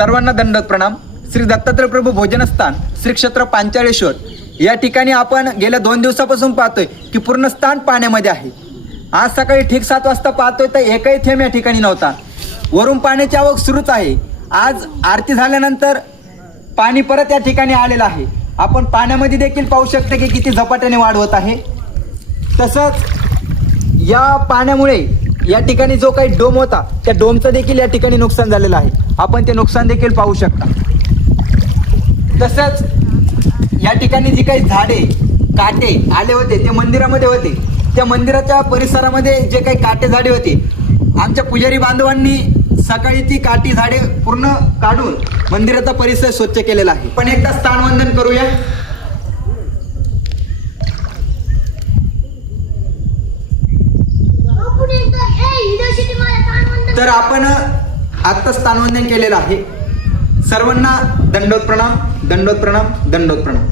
सर्वांना दंडक प्रणाम. श्री दत्तात्रय प्रभू भोजनस्थान श्री क्षेत्र पांचाळेश्वर. या ठिकाणी आपण गेल्या दोन दिवसापासून पाहतोय की पूर्ण स्थान पाण्यामध्ये आहे. आज सकाळी ठीक सात वाजता पाहतोय तर एकही थेंब या ठिकाणी नव्हता. वरून पाण्याची आवक सुरूच आहे. आज आरती झाल्यानंतर पाणी परत या ठिकाणी आलेलं आहे. आपण पाण्यामध्ये देखील पाहू शकतो की किती झपाट्याने वाढ होत आहे. तसंच या पाण्यामुळे या ठिकाणी जो काही डोम होता त्या डोमचं देखील या ठिकाणी नुकसान झालेलं आहे. आपण ते नुकसान देखील पाहू शकता. तसंच या ठिकाणी जी काही झाडे काटे आले होते ते मंदिरामध्ये होते. त्या मंदिराच्या परिसरामध्ये जे काही काटे झाडे होते आमच्या पुजारी बांधवांनी सकाळी ती काठी झाडे पूर्ण काढून मंदिराचा परिसर स्वच्छ केलेला आहे. पण एकदा स्थानवंदन करूया. तर आपण आत्ता स्थानवंदन केलेलं आहे. सर्वांना दंडोत प्रणाम दंडोत प्रणाम दंडोत प्रणाम.